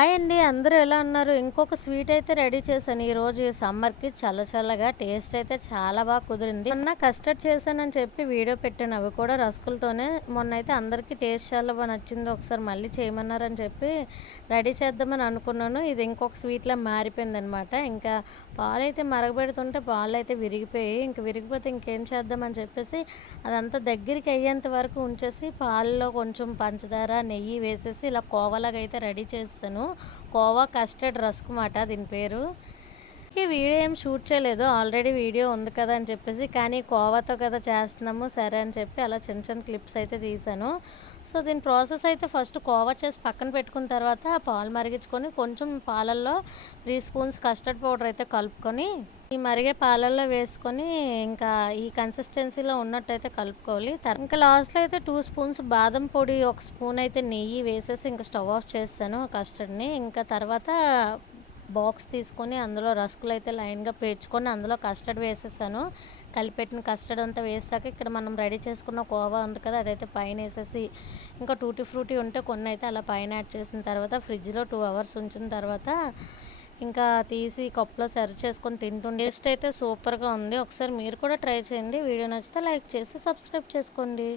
Hi అండి. అందరూ ఎలా ఉన్నారు? ఇంకొక స్వీట్ అయితే రెడీ చేశాను ఈరోజు ఈ సమ్మర్‌కి చల్ల చల్లగా. టేస్ట్ అయితే చాలా బాగా కుదిరింది. మొన్న కస్టర్డ్ చేశానని చెప్పి వీడియో పెట్టాను. అవి కూడా రస్కులతోనే. మొన్నైతే అందరికీ టేస్ట్ చాలా బాగా నచ్చింది. ఒకసారి మళ్ళీ చేయమన్నారని చెప్పి రెడీ చేద్దామని అనుకున్నాను. ఇది ఇంకొక స్వీట్‌లా మారిపోయిందనమాట. ఇంకా పాలైతే మరగబెడుతుంటే పాలైతే విరిగిపోయాయి. ఇంక విరిగిపోతే ఇంకేం చేద్దామని చెప్పేసి అదంతా దగ్గరికి అయ్యేంత వరకు ఉంచేసి పాలలో కొంచెం పంచదార, నెయ్యి వేసేసి ఇలా కోవాలాగా అయితే రెడీ చేసేసాను. కోవా కస్టర్డ్ రస్క్ మాట దీని పేరు. ఈ వీడియో ఏం షూట్ చేయలేదు. ఆల్రెడీ వీడియో ఉంది కదా అని చెప్పేసి, కానీ కోవాతో కదా చేస్తున్నాము సరే అని చెప్పి అలా చిన్న చిన్న క్లిప్స్ అయితే తీశాను. సో దీని ప్రాసెస్ అయితే ఫస్ట్ కోవా చేసి పక్కన పెట్టుకున్న తర్వాత పాలు మరిగించుకొని కొంచెం పాలల్లో 3 స్పూన్స్ కస్టర్డ్ పౌడర్ అయితే కలుపుకొని ఈ మరిగే పాలల్లో వేసుకొని ఇంకా ఈ కన్సిస్టెన్సీలో ఉన్నట్టయితే కలుపుకోవాలి. ఇంకా లాస్ట్లో అయితే 2 స్పూన్స్ బాదం పొడి, 1 స్పూన్ అయితే నెయ్యి వేసేసి ఇంకా స్టవ్ ఆఫ్ చేస్తాను కస్టర్డ్ని. ఇంకా తర్వాత బాక్స్ తీసుకొని అందులో రస్కులు అయితే లైన్గా పేర్చుకొని అందులో కస్టర్డ్ వేసేసాను. కలిపెట్టిన కస్టర్డ్ అంతా వేసాక ఇక్కడ మనం రెడీ చేసుకున్న కోవా ఉంది కదా, అదైతే పైన వేసేసి ఇంకా టూటీ ఫ్రూటీ ఉంటే కొన్ని అయితే అలా పైన యాడ్ చేసిన తర్వాత ఫ్రిడ్జ్లో 2 అవర్స్ ఉంచిన తర్వాత ఇంకా తీసి కప్లో సర్వ్ చేసుకొని తింటుండే టేస్ట్ అయితే సూపర్గా ఉంది. ఒకసారి మీరు కూడా ట్రై చేయండి. వీడియో నచ్చితే లైక్ చేసి సబ్స్క్రైబ్ చేసుకోండి.